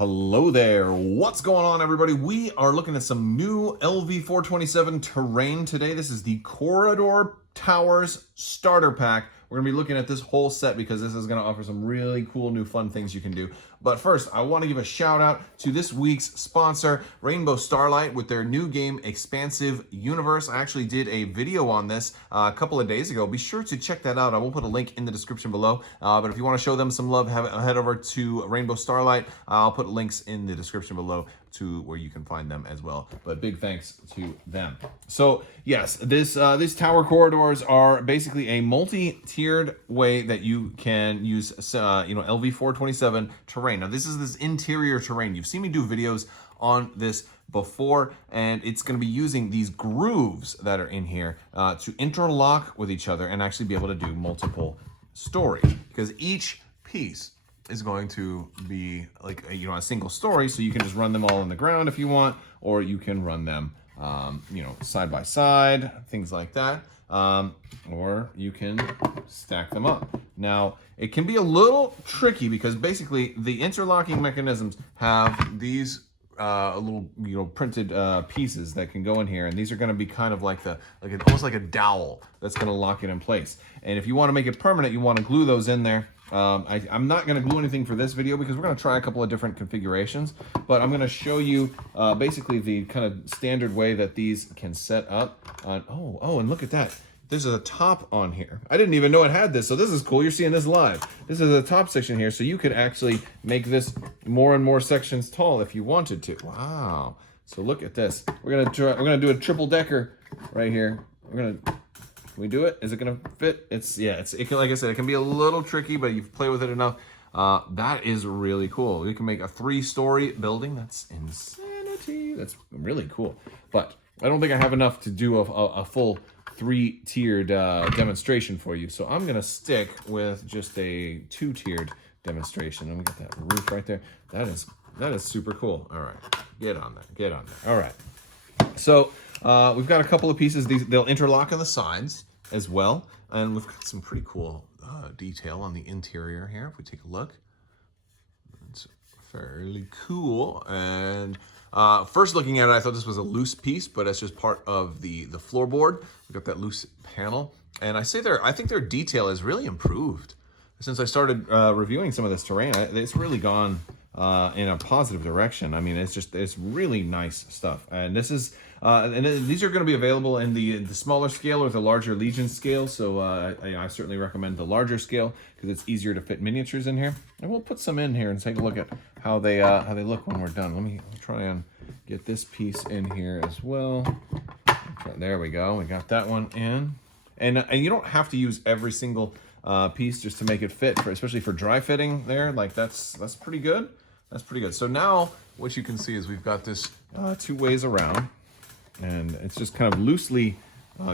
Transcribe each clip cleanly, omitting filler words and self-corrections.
Hello there, what's going on everybody? We are looking at some new LV-427 terrain today. This is the Corridor Towers Starter Pack. We're gonna be looking at this whole set because this is gonna offer some really cool new fun things you can do. But first, I wanna give a shout out to this week's sponsor, Rainbow Starlight, with their new game, Expansive Universe. I actually did a video on this a couple of days ago. Be sure to check that out. I will put a link in the description below. But if you wanna show them some love, head over to Rainbow Starlight. I'll put links in the description below to where you can find them as well. But big thanks to them. So yes, these tower corridors are basically a multi-tiered way that you can use LV-427 terrain. Now this interior terrain. You've seen me do videos on this before, and it's going to be using these grooves that are in here to interlock with each other and actually be able to do multiple stories, because each piece is going to be like a single story, so you can just run them all on the ground if you want, or you can run them side by side, things like that, or you can stack them up. Now it can be a little tricky because basically the interlocking mechanisms have these little printed pieces that can go in here, and these are going to be kind of like almost like a dowel that's going to lock it in place. And if you want to make it permanent, you want to glue those in there. I'm not going to glue anything for this video because we're going to try a couple of different configurations, but I'm going to show you basically the kind of standard way that these can set up on. Oh, and look at that. There's a top on here. I didn't even know it had this, so this is cool. You're seeing this live. This is a top section here, so you could actually make this more and more sections tall if you wanted to. Wow. So look at this. We're gonna do a triple decker right here. Can we do it? Is it gonna fit? It can, like I said, it can be a little tricky, but you play with it enough. That is really cool. You can make a 3-story building. That's insanity. That's really cool. But I don't think I have enough to do a full 3-tiered demonstration for you. So I'm gonna stick with just a 2-tiered demonstration. Let me get that roof right there. That is super cool. All right, get on there. All right. So we've got a couple of pieces. They'll interlock on the sides as well, and we've got some pretty cool detail on the interior here. If we take a look, it's fairly cool. And first looking at it, I thought this was a loose piece, but it's just part of the floorboard. We've got that loose panel, and I think their detail has really improved since I started reviewing some of this terrain. It's really gone in a positive direction. I mean, it's really nice stuff. And this is these are going to be available in the smaller scale or the larger Legion scale. So I certainly recommend the larger scale because it's easier to fit miniatures in here. And we'll put some in here and take a look at how they look when we're done. Let me try and get this piece in here as well. There we go. We got that one in. And you don't have to use every single piece just to make it fit, especially for dry fitting there. Like that's pretty good. That's pretty good. So now what you can see is we've got this 2 ways around, and it's just kind of loosely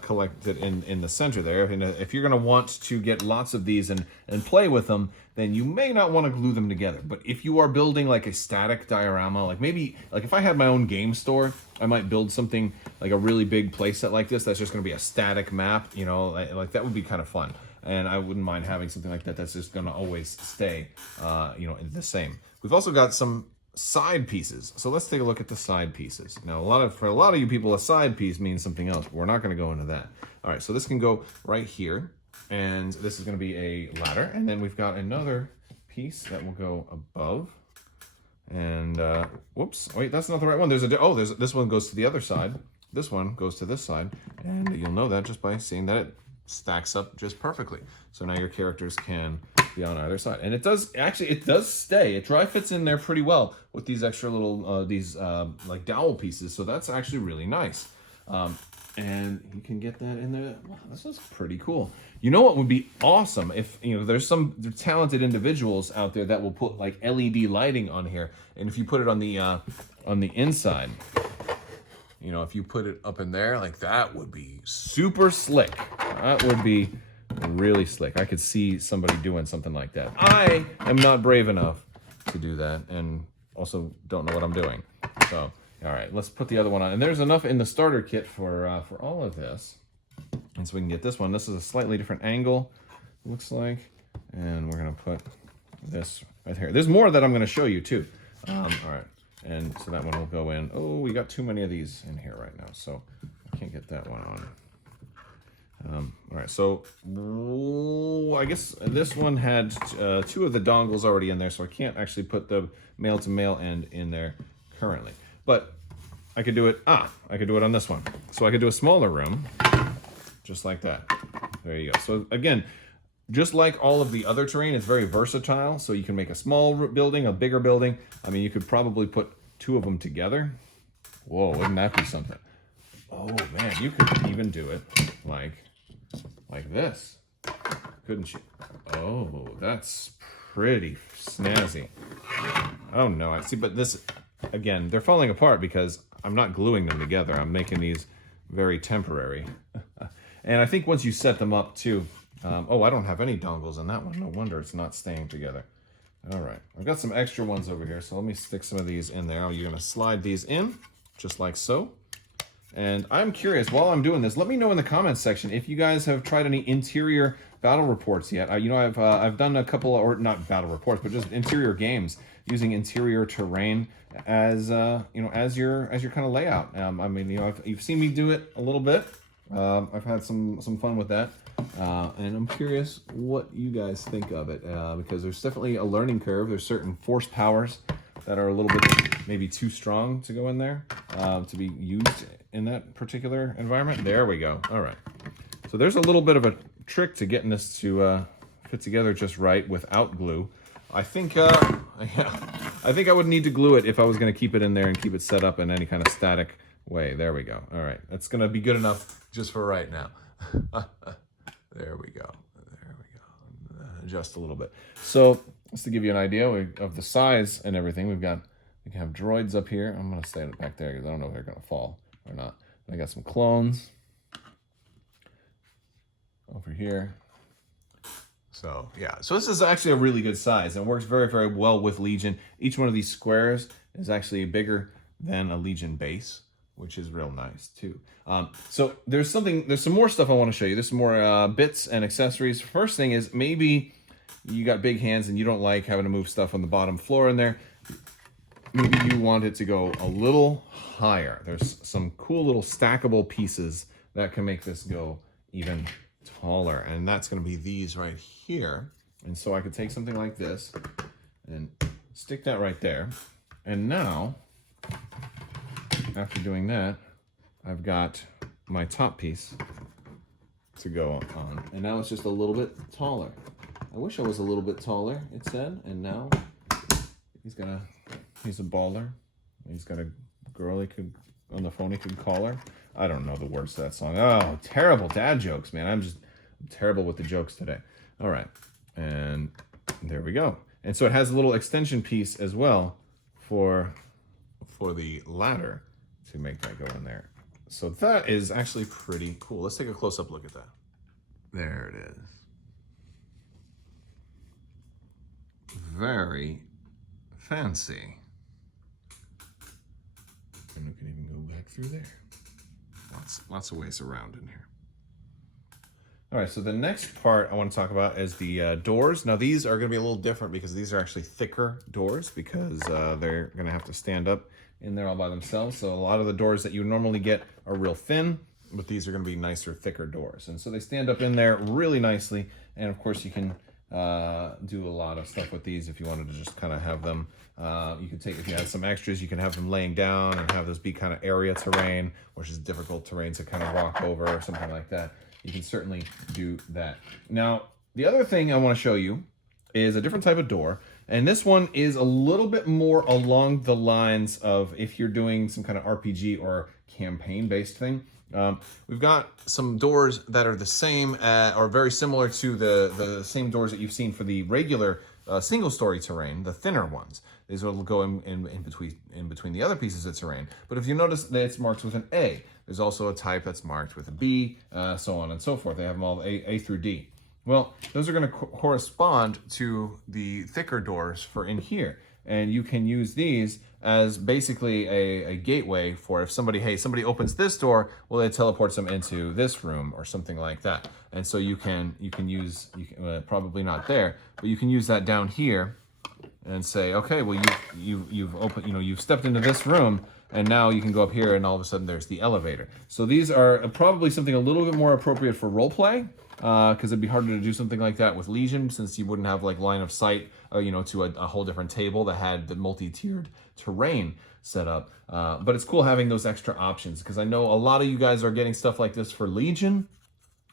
collected in the center there. And if you're going to want to get lots of these and play with them, then you may not want to glue them together. But if you are building like a static diorama, like if I had my own game store, I might build something like a really big playset like this that's just going to be a static map, like that would be kind of fun. And I wouldn't mind having something like that that's just going to always stay the same. We've also got some side pieces. So let's take a look at the side pieces. Now, for a lot of you people, a side piece means something else. We're not going to go into that. All right, so this can go right here, and this is going to be a ladder. And then we've got another piece that will go above. And whoops, wait, that's not the right one. This one goes to the other side. This one goes to this side, and you'll know that just by seeing that it stacks up just perfectly. So now your characters can be on either side, and it does stay. It dry fits in there pretty well with these extra little like dowel pieces. So that's actually really nice. And you can get that in there. Wow, this is pretty cool. You know what would be awesome if there's some talented individuals out there that will put like LED lighting on here, and if you put it on the inside, if you put it up in there, like that would be super slick. That would be really slick. I could see somebody doing something like that. I am not brave enough to do that, and also don't know what I'm doing. So, all right, let's put the other one on. And there's enough in the starter kit for all of this. And so we can get this one. This is a slightly different angle, looks like. And we're gonna put this right here. There's more that I'm gonna show you too. All right, and so that one will go in. Oh, we got too many of these in here right now, so I can't get that one on. All right, so I guess this one had 2 of the dongles already in there, so I can't actually put the male-to-male end in there currently. But I could do it, I could do it on this one. So I could do a smaller room, just like that. There you go. So again, just like all of the other terrain, it's very versatile. So you can make a small building, a bigger building. I mean, you could probably put 2 of them together. Whoa, wouldn't that be something? Oh man, you could even do it like this, couldn't you? Oh, that's pretty snazzy. Oh no, I see, but this, again, they're falling apart because I'm not gluing them together. I'm making these very temporary. And I think once you set them up too, oh, I don't have any dongles in that one. No wonder it's not staying together. All right, I've got some extra ones over here, so let me stick some of these in there. You're gonna slide these in, just like so. And I'm curious, while I'm doing this, let me know in the comments section if you guys have tried any interior battle reports yet. You know, I've done a couple, or not battle reports, but just interior games using interior terrain as you know, as your kind of layout. I mean, you know, you've seen me do it a little bit. I've had some fun with that, and I'm curious what you guys think of it, because there's definitely a learning curve. There's certain force powers that are a little bit maybe too strong to go in there, to be used in that particular environment. There we go. All right. So there's a little bit of a trick to getting this to fit together just right without glue. I think I think I would need to glue it if I was going to keep it in there and keep it set up in any kind of static way. There we go. All right. That's going to be good enough just for right now. There we go. There we go. Adjust a little bit. So just to give you an idea of the size and everything, we can have droids up here. I'm going to stay back there because I don't know if they're going to fall or not. I got some clones over here. So yeah, so this is actually a really good size and works very, very well with Legion. Each one of these squares is actually bigger than a Legion base, which is real nice too. So there's some more stuff I want to show you. There's some more bits and accessories. First thing is, maybe you got big hands and you don't like having to move stuff on the bottom floor in there. Maybe you want it to go a little higher. There's some cool little stackable pieces that can make this go even taller, and that's going to be these right here. And so I could take something like this and stick that right there. And now, after doing that, I've got my top piece to go on. And now it's just a little bit taller. I wish I was a little bit taller, it said. And now he's a baller. He's got a girl he could, on the phone he could call her. I don't know the words to that song. Oh, terrible dad jokes, man. I'm terrible with the jokes today. All right, and there we go. And so it has a little extension piece as well for the ladder to make that go in there. So that is actually pretty cool. Let's take a close-up look at that. There it is. Very fancy. And we can even go back through there. Lots of ways around in here. All right, so the next part I want to talk about is the doors. Now these are going to be a little different because these are actually thicker doors, because they're going to have to stand up in there all by themselves. So a lot of the doors that you normally get are real thin, but these are going to be nicer, thicker doors. And so they stand up in there really nicely. And of course you can do a lot of stuff with these if you wanted to just kind of have them. You could take, if you had some extras, you can have them laying down and have this be kind of area terrain, which is difficult terrain to kind of walk over or something like that. You can certainly do that. Now, the other thing I want to show you is a different type of door. And this one is a little bit more along the lines of if you're doing some kind of RPG or campaign-based thing. We've got some doors that are the same or very similar to the same doors that you've seen for the regular single-story terrain, the thinner ones. These will go in between the other pieces of terrain. But if you notice that it's marked with an A, there's also a type that's marked with a B, so on and so forth. They have them all A through D. Well, those are going to correspond to the thicker doors for in here. And you can use these as basically a gateway for if somebody opens this door, well, it teleports them into this room or something like that. And so you can use, probably not there, but you can use that down here and say, okay, well you've opened, you've stepped into this room, and now you can go up here, and all of a sudden there's the elevator. So these are probably something a little bit more appropriate for role play, because it'd be harder to do something like that with Legion, since you wouldn't have like line of sight, to a whole different table that had the multi-tiered terrain set up. But it's cool having those extra options, because I know a lot of you guys are getting stuff like this for Legion,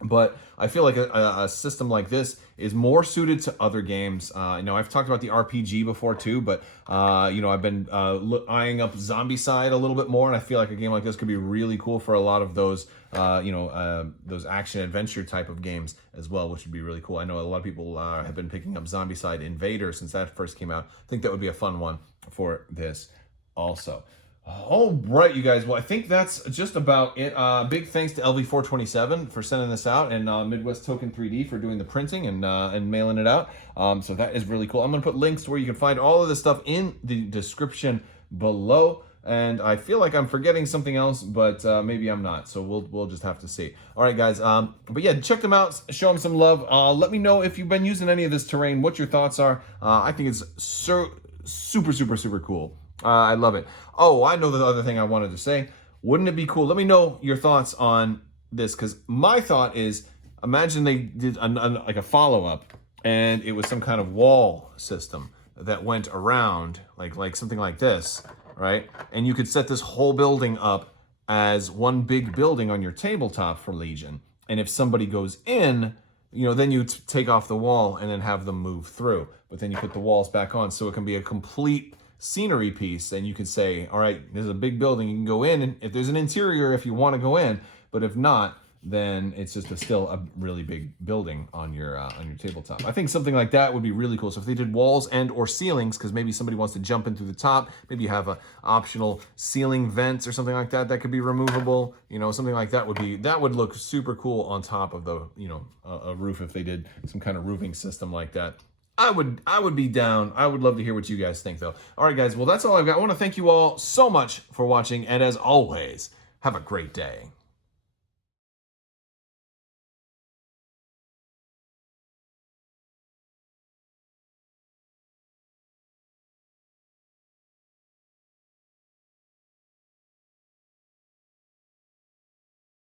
but I feel like a system like this is more suited to other games. I've talked about the RPG before too, but I've been eyeing up Zombicide a little bit more, and I feel like a game like this could be really cool for a lot of those those action adventure type of games as well, which would be really cool. I know a lot of people have been picking up Zombicide Invader since that first came out. I think that would be a fun one for this also. All right, you guys. Well, I think that's just about it. Big thanks to LV-427 for sending this out, and Midwest Token 3D for doing the printing and mailing it out. So that is really cool. I'm going to put links to where you can find all of this stuff in the description below. And I feel like I'm forgetting something else, but maybe I'm not. So we'll just have to see. All right, guys. But yeah, check them out. Show them some love. Let me know if you've been using any of this terrain, what your thoughts are. I think it's super cool. I love it. Oh, I know the other thing I wanted to say. Wouldn't it be cool? Let me know your thoughts on this, because my thought is, imagine they did like a follow-up, and it was some kind of wall system that went around, like something like this, right? And you could set this whole building up as one big building on your tabletop for Legion. And if somebody goes in, then you take off the wall and then have them move through. But then you put the walls back on, so it can be a complete scenery piece, and you can say, all right, there's a big building, you can go in, and if there's an interior, if you want to go in, but if not, then it's just still a really big building on your tabletop. I think something like that would be really cool. So if they did walls and or ceilings, because maybe somebody wants to jump in through the top, maybe you have a optional ceiling vents or something like that could be removable. Something like that would look super cool on top of the a roof, if they did some kind of roofing system like that. I would be down. I would love to hear what you guys think, though. All right, guys. Well, that's all I've got. I want to thank you all so much for watching, and as always, have a great day.